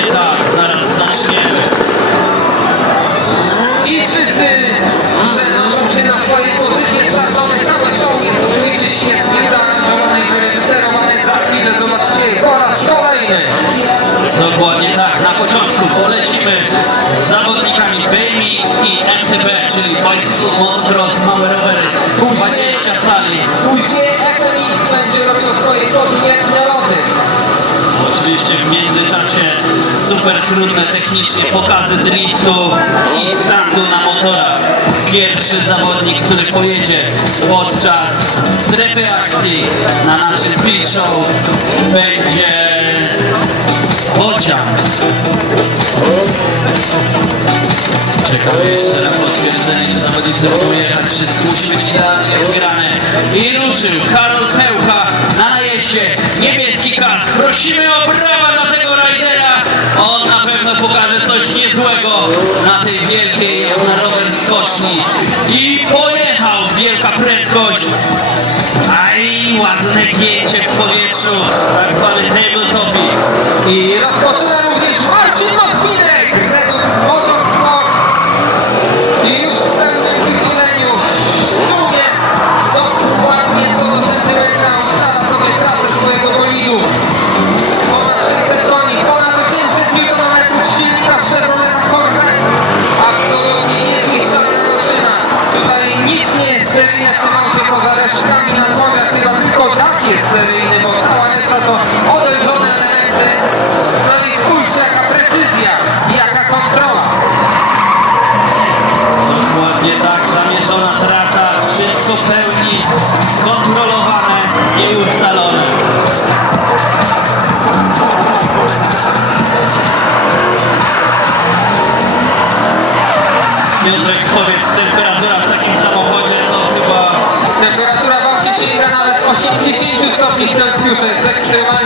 枝 super trudne technicznie pokazy driftu i startu na motorach. Pierwszy zawodnik, który pojedzie podczas strefy akcji na naszym pit show będzie Bocian. Czekamy jeszcze na potwierdzenie, czy zawodnicy będą jechać. Wszyscy musimy być idealnie zgrane. I ruszył Karol i pojechał wielka prędkość. Aj, ładne gięcie w powietrzu, tak zwany tabletopik. I rozpoczął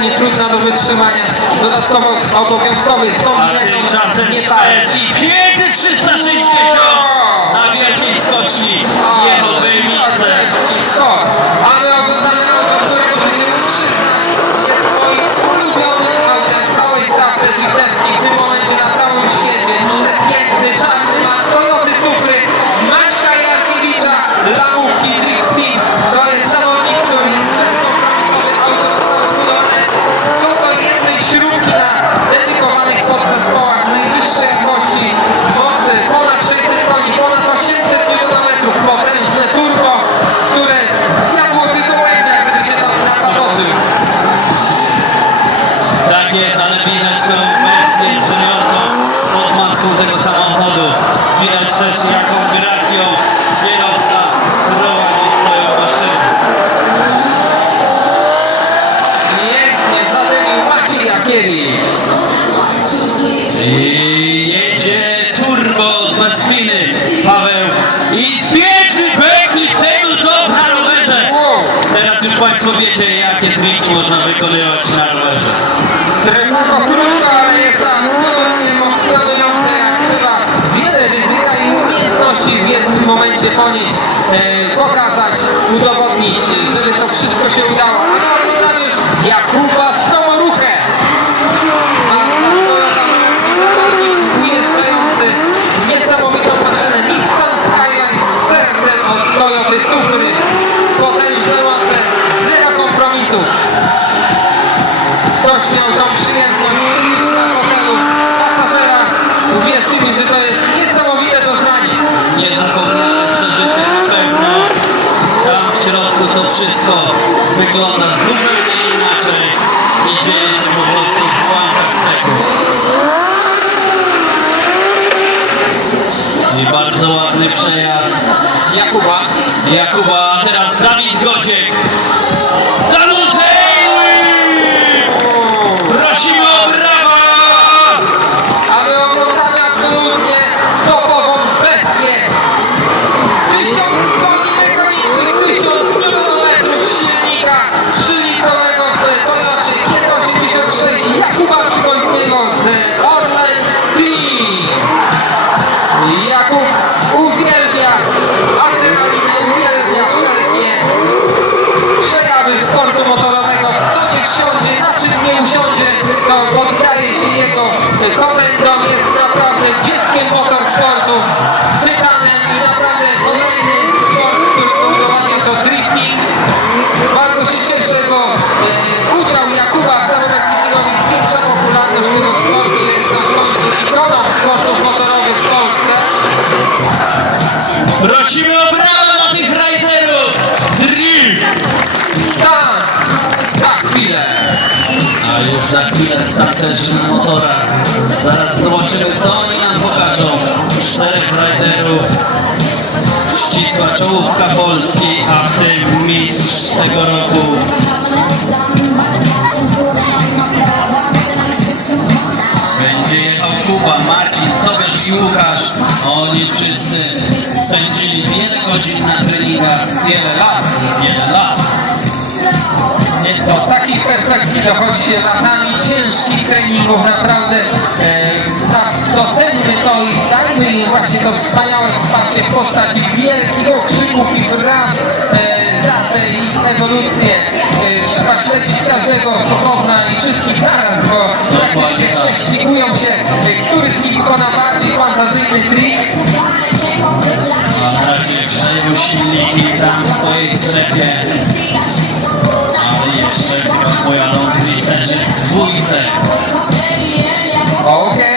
piekarni trudna do wytrzymania. Dodatkowo obowiązkowy stąd leżą nie tak. 5360 na wielkiej skoczni. Yakuba tancerzy na motorach. Zaraz zobaczymy, co oni nam pokażą. Czterech riderów. Ścisła czołówka Polski, a w tym mistrz tego roku. Będzie jechał Kuba, Marcin, Tobiasz i Łukasz. Oni wszyscy spędzili wiele godzin na treningach, wiele lat, wiele lat. Do takich perspektyw dochodzi się latami ciężkich treningów, naprawdę e, doceńmy to i dajmy im właśnie to wspaniałe wsparcie w postaci wielkich okrzyków i braw e, za tę ewolucję. E, trzeba śledzić każdego Sokowna i wszystkich naraz, bo praktycznie prześcigują się, e, który z nich wykona bardziej fantazyjny trik. A na razie silniki tam w swojej strefie. Pojadą tristerzy w dwójce. Okej,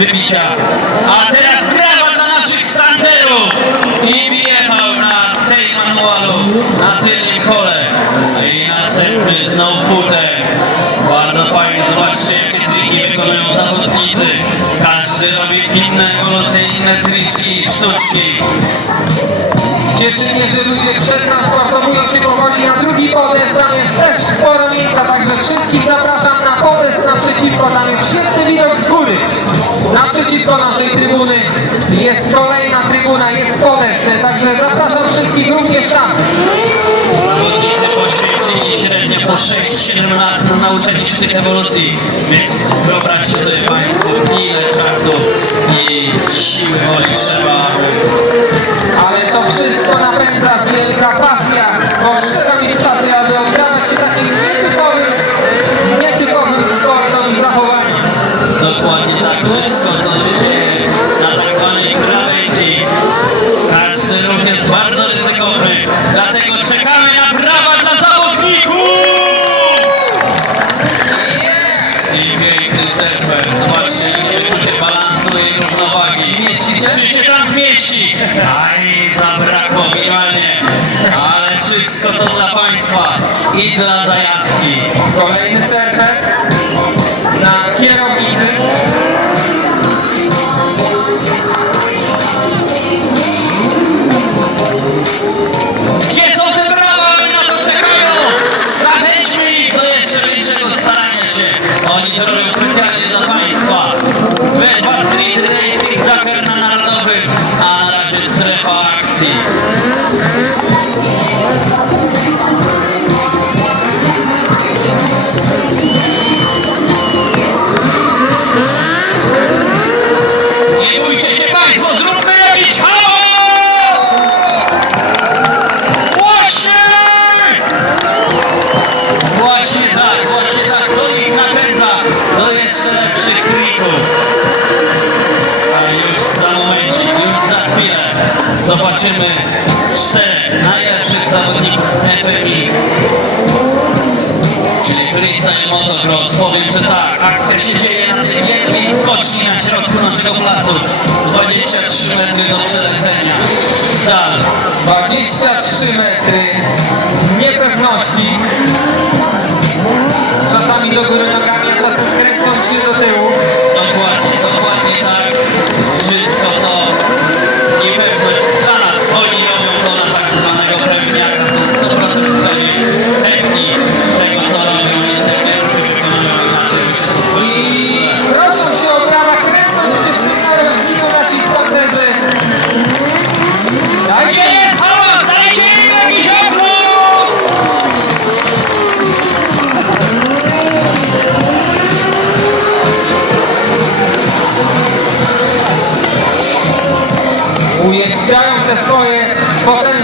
wybicia. A teraz brawa dla naszych standerów! I wjechał na tej manualu, na tylnym kole. I następny znowu futer. Bardzo fajnie, zobaczcie jakie triki wykonują zawodnicy. Każdy robi inne ewolucje, inne triki i sztuczki. Cieszy mnie, że ludzie przetransportowują się powoli na drugi podest, tam jest też sporo miejsca, także wszystkich zapraszam na podest naprzeciwko, tam jest Naprzeciwko naszej trybuny jest kolejna trybuna, jest podest, także zapraszam wszystkich również tam. Zawodnicy poświęcili średnio po 6-7 lat na nauczenie się tych ewolucji. Więc wyobraźcie sobie Państwo, ile czasu i siły woli trzeba, Ale to wszystko napędza wielka pasja, bo trzeba mieć pasję, aby oddawać się takim nietypowym, nietypowym sportom i zachowaniom. dokładnie tak i dla zajawki. Kolejny serwer na kierownicy. Gdzie są te brawa? Oni na to czekają! Zachęćmy ich do jeszcze większego starania się. Oni to robią specjalnie dla Państwa. We Street Racing Dakar na Narodowym, a na razie strefa akcji. Nie Thank you. Skoczni na środku naszego placu. 23 metry do przelecenia. Dal. 23 metry niepewności. ujeżdżają te swoje potem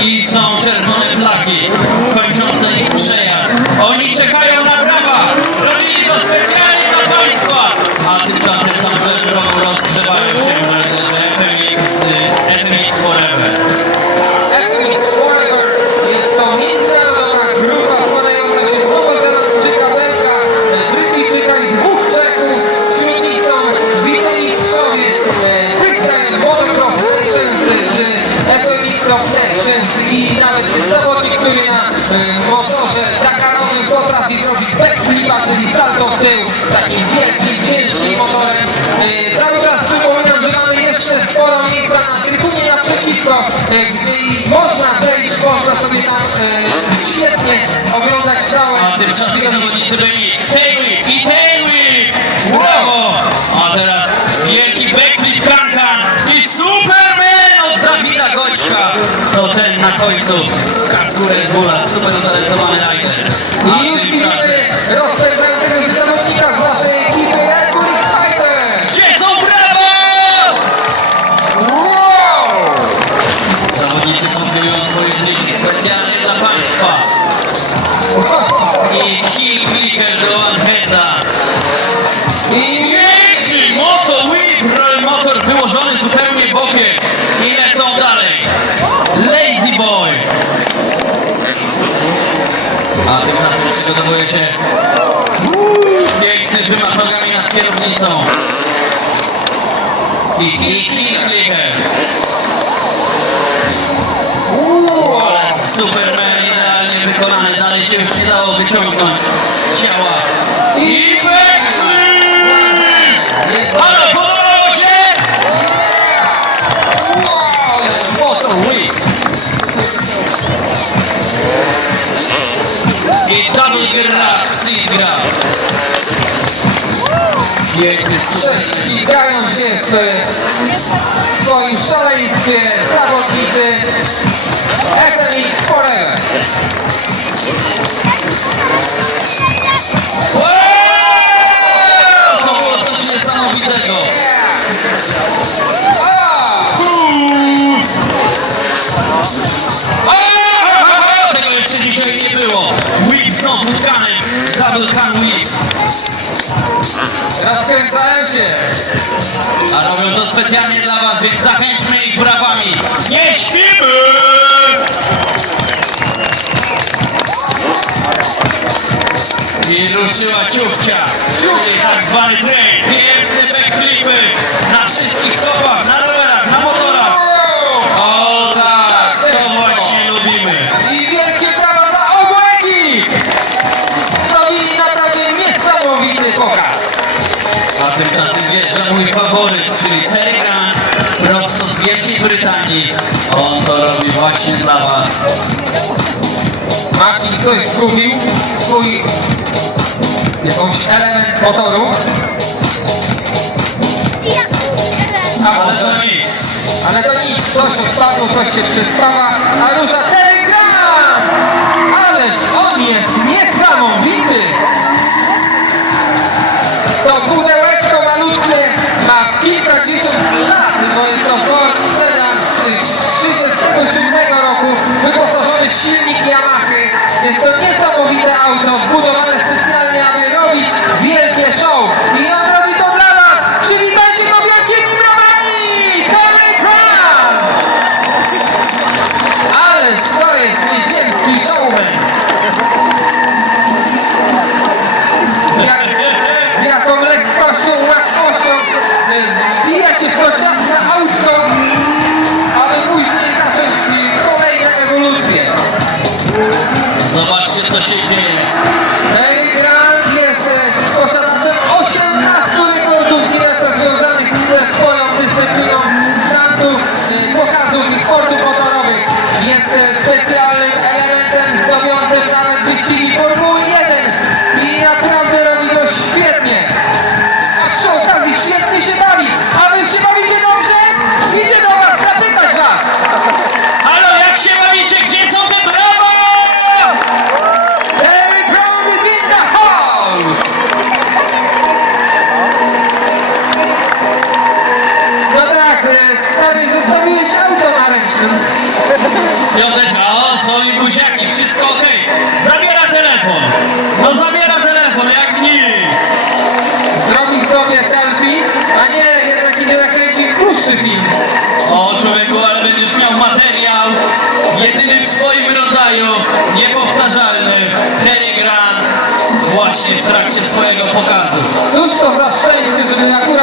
i są czerwone flagi kończące ich przejazd. Oni czekają na brawa! Robili to specjalnie dla Państwa! A na końcu Kasur Gula, super utalentowany rider. I już widzimy rozszerzającego Jędrek bywa nogami nad kierownicą. I Kinglingerem. Ale super, idealnie wykonane. Dalej się już nie dało wyciągnąć. specjalnie dla was, więc zachęćmy ich brawami. Nie śpimy! I ruszyła ciuchcia, tak zwany pierwszy backflipy na wszystkich stopach, na rowerach, na motorach. O tak, to właśnie lubimy. I wielkie brawa dla obłęgi! Zrobili naprawdę niesamowity pokaz. A tymczasem wjeżdża mój faworyt, czyli ten Maciej, on to robi właśnie dla Was. Maciej coś zgubił, swój jakąś element motoru. Ale to nic, Ale to nic, coś odpadło, coś się przestawa, a róża też. kraju niepowtarzalny Terry Grant właśnie w trakcie swojego pokazu. Cóż to za szczęście, że akurat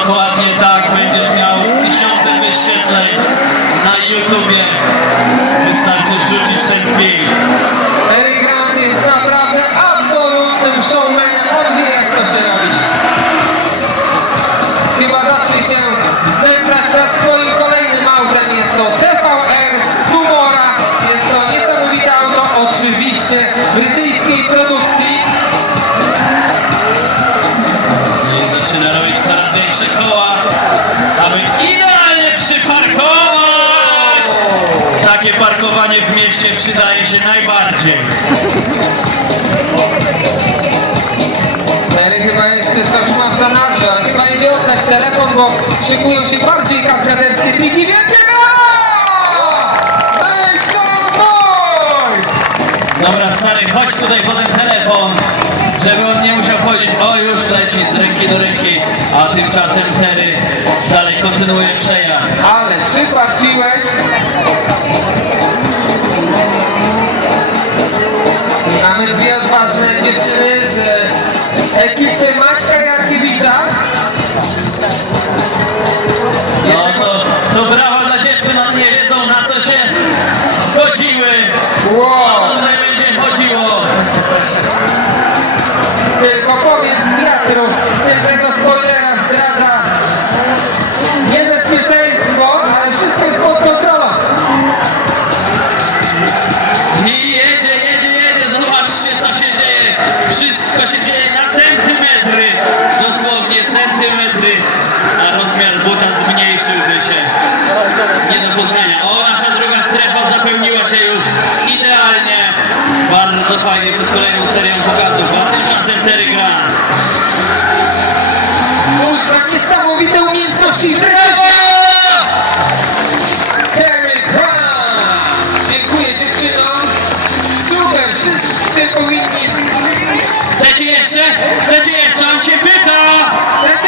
Squad. bo szykują się bardziej kaskaderskie pliki. Wielkie Dobra stary, chodź tutaj po ten telefon, żeby on nie musiał chodzić. O, już leci z ręki do ręki, a tymczasem Terry dalej kontynuuje przejście. Mano Brown. przed kolejną serią pokazów, a tymczasem Terry gra. Wójt niesamowite umiejętności i brawo! Terry gra! Dziękuję dziewczynom. Super, wszyscy powinni... Chcecie jeszcze? Chcecie jeszcze? On się pyta! Tak.